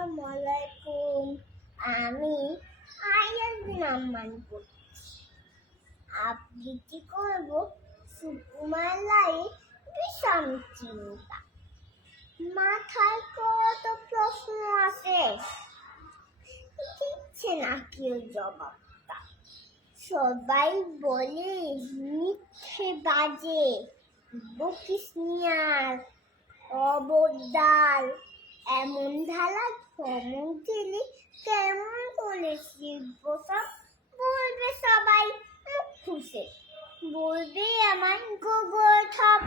আসসালামু আলাইকুম। আমি আয়ান নাম্মান করছি। আবৃত্তি করব সুকুমার বিষম চিন্তা। মাথায় কত প্রশ্ন আছে, দিচ্ছে না কেউ জবাবটা। সবাই বলে মিথ্যে বাজে, বকিস নিয়ার অবদাল। এমন ঢালা ধমক দিলে কেমন করে শিখব সব? বলবে সবাই মুখ ফুসে, বলবে আমার গোগল ঠপ।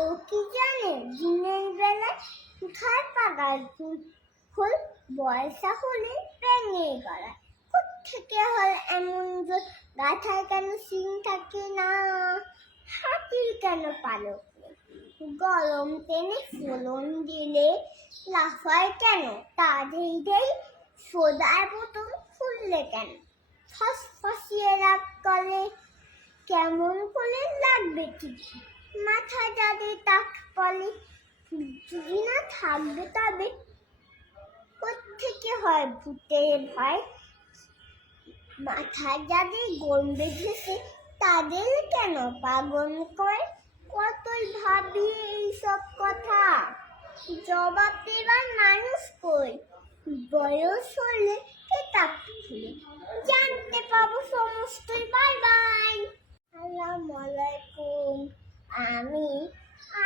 ও কি জানে দিনের বেলায় কোথায় পাগার ফুল বয়সা হলে ব্যাঙে গলায়। কোত্থেকে হল এমন জোর, গাথায় কেন সিং থাকে না, হাতির কেন পালক নেই, গরম টেনে ফোলন দিলে লাফায় কেন, তা ধেই ধেই সোদার বোতল খুললে কেন, ফসফসিয়ে রাগ করে কেমন করে লাগবে ঠিক, মাথা যাদের তাক বলে যদি না থাকবে তবে। কোত্থেকে হয় ভূতের ভয়, মাথায় যাদের গন বেঁধেছে তাদের কেন পাগল করে। কতই ভাবি এইসব কথা, জবাব দেবার মানুষ কই, বয়স হলে কিতাব খুলে জানতে পাবো সমস্তই। Bye bye. আসসালামু আলাইকুম। আমি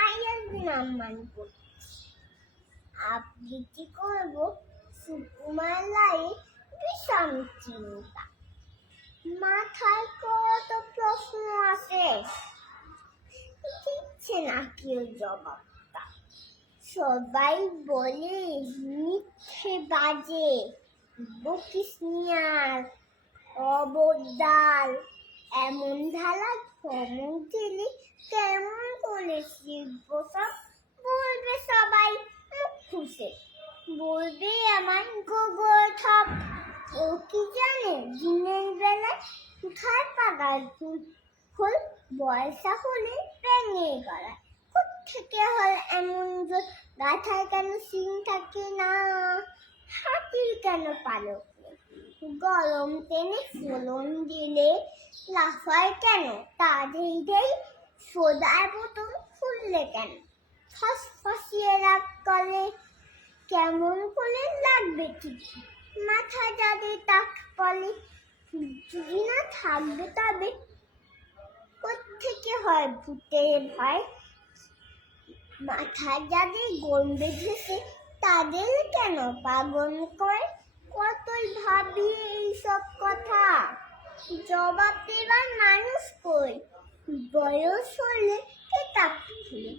আয়ান নাম্মান করছি। আবৃত্তি করব সুকুমার বিষম চিন্তা। মাথায় কত প্রশ্ন আছে, দিচ্ছে না কেউ জবাবটা। সবাই বলে মিথ্যে বাজে, বকিস নিয়ার অবদাল। এমন ঢালা ধমক দিলে কেমন করে শিখব সব? বলবে সবাই মুখ ফুসে, বলবে আমার গোগল ঠপ। ও কি জানে দিনের বেলায় কোথায় পাগার ফুল বয়সা হলে ব্যাঙে গলায়। কোত্থেকে হল এমন জোর, গাথায় কেন সিং থাকে না, হাতির কেন পালক নেই, গরম টেনে ফোলন দিলে লাফায় কেন, তা ধেই ধেই সোদার বোতল খুললে কেন, ফসফসিয়ে রাগ করে কেমন করে লাগবে ঠিক, মাথা যাদের তাক বলে যদি না থাকবে তবে। কোত্থেকে হয় ভূতের ভয়, মাথায় যাদের গন বেঁধেছে তাদের কেন পাগল করে। কতই ভাবি এইসব কথা, জবাব দেবার মানুষ কই, বয়স হলে কিতাব খুলে